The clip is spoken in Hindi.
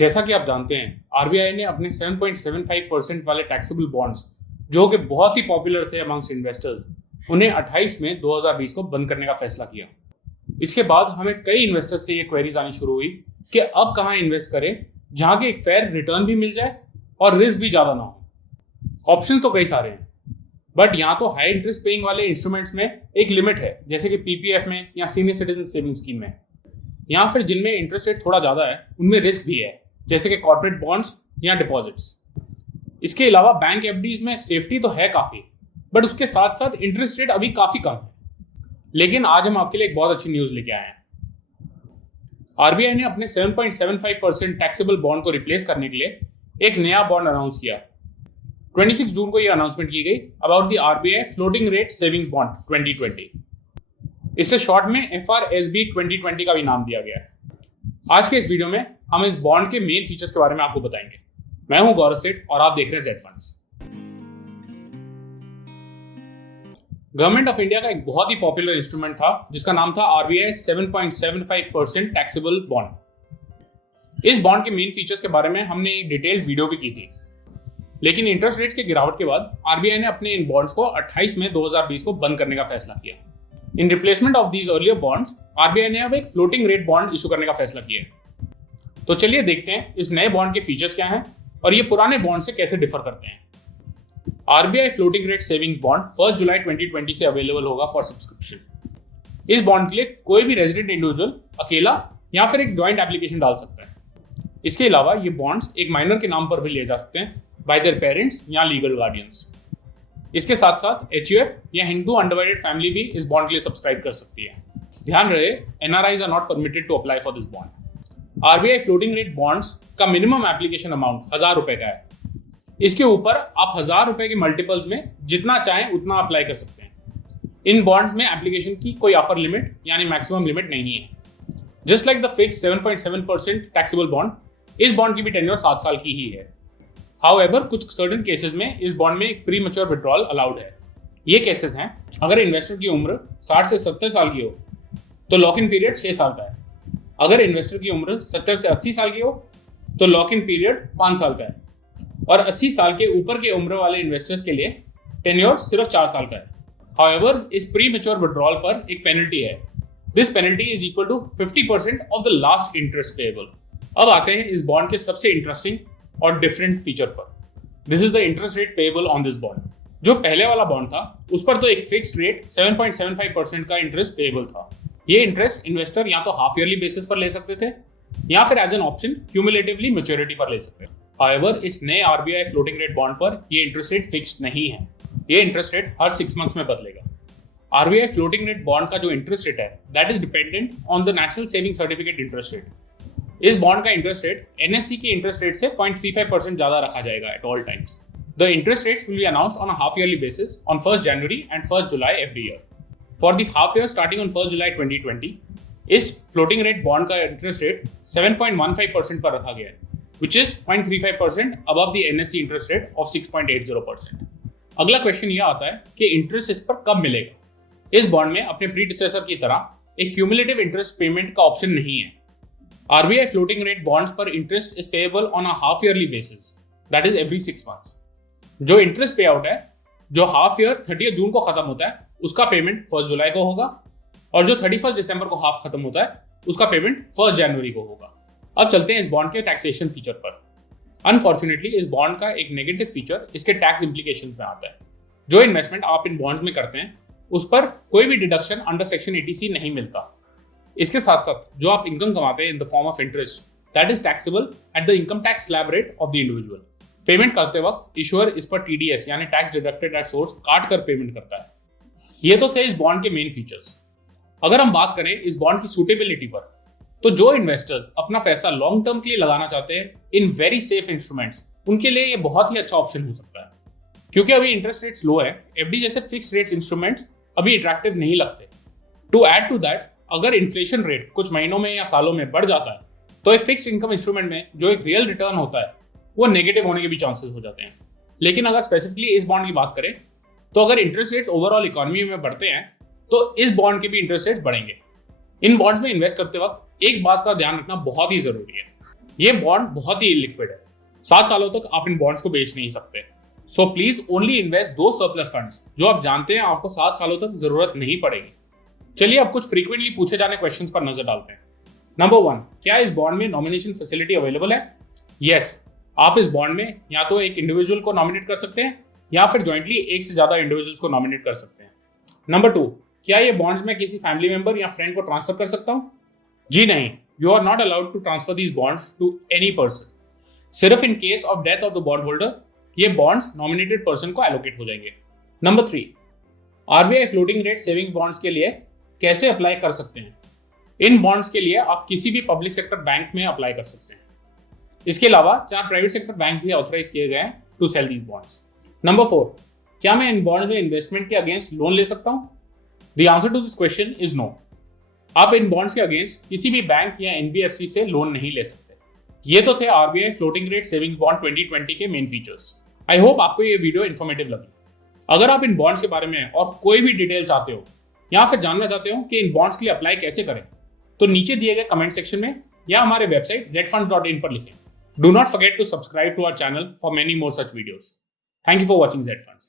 जैसा कि आप जानते हैं, आरबीआई ने अपने 7.75% वाले टैक्सेबल बॉन्ड्स, जो कि बहुत ही पॉपुलर थे अमंग्स इन्वेस्टर्स, उन्हें 28 मई 2020 को बंद करने का फैसला किया। इसके बाद हमें कई इन्वेस्टर्स से ये क्वेरीज आनी शुरू हुई कि अब कहाँ इन्वेस्ट करें जहां के एक फेयर रिटर्न भी मिल जाए और रिस्क भी ज्यादा ना हो। ऑप्शंस तो कई सारे हैं, बट यहाँ तो हाई इंटरेस्ट पेइंग वाले इंस्ट्रूमेंट्स में एक लिमिट है, जैसे कि पीपीएफ में या सीनियर सिटीजन सेविंग स्कीम में। यहाँ फिर जिनमें इंटरेस्ट रेट थोड़ा ज्यादा है उनमें रिस्क भी है, जैसे कि कॉर्पोरेट बॉन्ड्स या डिपॉजिट्स। इसके अलावा बैंक एफडीज में सेफ्टी तो है काफी, बट उसके साथ साथ इंटरेस्ट रेट अभी काफी कम है। लेकिन आज हम आपके लिए एक बहुत अच्छी न्यूज लेके आए हैं। आरबीआई ने अपने 7.75% टैक्सेबल बॉन्ड को रिप्लेस करने के लिए एक नया बॉन्ड अनाउंस किया। 26 जून को यह अनाउंसमेंट की गई about the RBI floating rate savings bond 2020। इसे शॉर्ट में FRSB 2020 का भी नाम दिया गया है। आज के इस वीडियो में हम इस बॉन्ड के मेन फीचर्स के बारे में आपको बताएंगे। मैं हूं गौरव सेठ और आप देख रहे हैं Z funds. Government of India का एक बहुत ही पॉपुलर इंस्ट्रूमेंट था जिसका नाम था आरबीआई 7.75% टैक्सेबल बॉन्ड। इस बॉन्ड के मेन फीचर्स के बारे में हमने एक डिटेल्ड वीडियो भी की थी, लेकिन इंटरेस्ट रेट्स के गिरावट के बाद आरबीआई ने अपने इन बॉन्ड्स को 28 मई 2020 को बंद करने का फैसला किया। In replacement of these earlier bonds, RBI ने अब एक फ्लोटिंग रेट बॉन्ड इशू करने का फैसला किया है। तो चलिए देखते हैं इस नए बॉन्ड के फीचर्स क्या हैं और ये पुराने बॉन्ड से कैसे डिफर करते हैं। RBI floating rate savings bond 1 जुलाई 2020 से अवेलेबल होगा फॉर सब्सक्रिप्शन। इस बॉन्ड के लिए कोई भी रेजिडेंट इंडिविजुअल अकेला या फिर एक ज्वाइंट एप्लीकेशन डाल सकता है। इसके अलावा ये बॉन्ड्स एक माइनर के नाम पर भी लिए जा सकते हैं बाय देयर पेरेंट्स या लीगल गार्डियंस। इसके साथ साथ एचयूएफ या हिंदू अनडिवाइडेड फैमिली भी इस बॉन्ड के लिए सब्सक्राइब कर सकती है। ध्यान रहे, NRIs are not permitted to apply for this bond. RBI floating rate bonds का मिनिमम एप्लीकेशन अमाउंट 1000 रुपए का है। इसके ऊपर आप 1000 रुपए के मल्टीपल्स में जितना चाहें उतना अप्लाई कर सकते हैं। इन बॉन्ड्स में एप्लीकेशन की कोई अपर लिमिट यानी मैक्सिमम लिमिट नहीं है। Just like the fix 7.7% taxable bond, इस बॉन्ड की भी टेन्योर 7 साल की ही है। हाउएवर, कुछ सर्टेन केसेस में इस बॉन्ड में एक प्री मैच्योर विड्रॉल अलाउड है। ये केसेस हैं, अगर इन्वेस्टर की उम्र 60 से 70 साल की हो तो लॉक इन पीरियड 6 साल का है। अगर इन्वेस्टर की उम्र 70 से 80 साल की हो तो लॉक इन पीरियड 5 साल का है, और 80 साल के ऊपर के उम्र वाले इन्वेस्टर्स के लिए टेन्योर सिर्फ 4 साल का है। हाउएवर, इस प्री मैच्योर विड्रॉल पर एक पेनल्टी है। This penalty is equal to 50% of the last interest payable. अब आते हैं इस बॉन्ड के सबसे इंटरेस्टिंग और डिफरेंट फीचर पर। This is the interest rate payable on this bond. जो पहले वाला बॉन्ड था उस पर तो एक फिक्स्ड रेट 7.75% का इंटरेस्ट पेएबल था। ये इंटरेस्ट इन्वेस्टर या तो हाफ ईयरली बेसिस पर ले सकते थे या फिर as an option cumulatively maturity पर ले सकते थे। हाउएवर, इस नए आरबीआई फ्लोटिंग रेट बॉन्ड पर ये इंटरेस्ट रेट फिक्स्ड नहीं है। ये इंटरेस्ट रेट हर 6 मंथ्स में बदलेगा। आरबीआई फ्लोटिंग रेट बॉन्ड का जो इंटरेस्ट रेट है that is dependent on the national saving certificate interest rate. इस बॉन्ड का इंटरेस्ट रेट एनएससी के इंटरेस्ट रेट से 0.35% ज्यादा रखा जाएगा at all times. The interest rates will be announced on a half yearly basis on 1 January and 1 July every year. For the half year starting on 1 जुलाई 2020, इस फ्लोटिंग रेट बॉन्ड का इंटरेस्ट रेट 7.15% पर रखा गया है, which is 0.35% above the NSE interest rate of 6.80%. अगला क्वेश्चन यह आता है कि इंटरेस्ट इस पर कब मिलेगा। इस बॉन्ड में अपने प्रीडिसेसर की तरह एक क्यूमुलेटिव इंटरेस्ट पेमेंट का ऑप्शन नहीं है। आरबीआई फ्लोटिंग रेट बॉन्ड्स पर interest is payable on a half yearly basis, that is every 6 months. जो इंटरेस्ट पे आउट है, जो हाफ ईयर 30 जून को खत्म होता है, उसका पेमेंट 1 जुलाई को होगा, और जो 31 दिसंबर को हाफ खत्म होता है उसका पेमेंट 1 जनवरी को होगा। अब चलते हैं इस बॉन्ड के टैक्सेशन फीचर पर। अनफॉर्चुनेटली इस बॉन्ड का एक नेगेटिव फीचर इसके टैक्स इंप्लीकेशंस में आता है। जो इन्वेस्टमेंट आप इन बॉन्ड्स में करते हैं उस पर कोई भी डिडक्शन अंडर सेक्शन 80C नहीं मिलता। इसके साथ साथ जो आप इनकम कमाते हैं in the form of interest, that is taxable at the income tax slab rate of the individual. Payment करते वक्त इशुअर इस पर TDS यानी टैक्स डिडक्टेड एट सोर्स काट कर पेमेंट करता है। ये तो थे इस बॉन्ड के मेन फीचर्स। अगर हम बात करें इस बॉन्ड की सूटेबिलिटी पर, तो जो इन्वेस्टर्स अपना पैसा लॉन्ग टर्म के लिए लगाना चाहते हैं इन वेरी सेफ इंस्ट्रूमेंट्स, उनके लिए ये बहुत ही अच्छा ऑप्शन हो सकता है। क्योंकि अभी इंटरेस्ट रेट्स लो है, एफडी जैसे फिक्स रेट इंस्ट्रूमेंट्स अभी अट्रैक्टिव नहीं लगते। टू ऐड टू दैट, अगर इन्फ्लेशन रेट कुछ महीनों में या सालों में बढ़ जाता है तो एक फिक्स्ड इनकम इंस्ट्रूमेंट में जो एक रियल रिटर्न होता है वो नेगेटिव होने के भी चांसेस हो जाते हैं। लेकिन अगर स्पेसिफिकली इस बॉन्ड की बात करें तो अगर इंटरेस्ट रेट्स ओवरऑल इकोनॉमी में बढ़ते हैं तो इस बॉन्ड के भी इंटरेस्ट रेट्स बढ़ेंगे। इन बॉन्ड्स में इन्वेस्ट करते वक्त एक बात का ध्यान रखना बहुत ही जरूरी है। ये बॉन्ड बहुत ही इलिक्विड है, 7 सालों तक आप इन बॉन्ड्स को बेच नहीं सकते। सो प्लीज ओनली इन्वेस्ट दो सरप्लस फंड्स जो आप जानते हैं आपको 7 सालों तक जरूरत नहीं पड़ेगी। चलिए अब कुछ फ्रीक्वेंटली पूछे जाने क्वेश्चंस पर नजर डालते हैं। नंबर 1, क्या इस बॉन्ड में नॉमिनेशन फैसिलिटी अवेलेबल है? यस, आप इस बॉन्ड में या तो एक इंडिविजुअल को नॉमिनेट कर सकते हैं या फिर ज्वाइंटली एक से ज्यादा इंडिविजुअल्स को नॉमिनेट कर सकते हैं। नंबर 2, क्या ये बॉन्ड्स में किसी फैमिली मेंबर या फ्रेंड को ट्रांसफर कर सकता हूं? जी नहीं, you are not allowed to transfer these bonds to any person. सिर्फ in case of death of the bond holder ये बॉन्ड्स नॉमिनेटेड पर्सन को एलोकेट हो जाएंगे। Number 3, RBI floating rate savings bonds के लिए कैसे अप्लाई कर सकते हैं? इन बॉन्ड्स के लिए आप किसी भी पब्लिक सेक्टर बैंक में अप्लाई कर सकते हैं। इसके अलावा 4 प्राइवेट सेक्टर बैंक भी ऑथराइज किए गए हैं to sell these bonds. Number 4, क्या मैं इन बॉन्ड्स में इन्वेस्टमेंट के अगेंस्ट लोन ले सकता हूं? The answer to this question is no. आप इन बॉन्ड्स के अगेंस्ट किसी भी बैंक या एनबीएफसी से लोन नहीं ले सकते। ये तो थे RBI floating rate savings bond 2020 के मेन फीचर्स। आई होप आपको ये वीडियो इन्फॉर्मेटिव लगी। अगर आप इन बॉन्ड्स के बारे में और कोई भी डिटेल चाहते हो या फिर जानना चाहते हो कि इन बॉन्ड्स के लिए अप्लाई कैसे करें, तो नीचे दिए गए कमेंट सेक्शन में या हमारे वेबसाइट zfunds.in पर लिखें। Do not forget to subscribe to our channel for many more such videos. Thank you for watching Z Funds.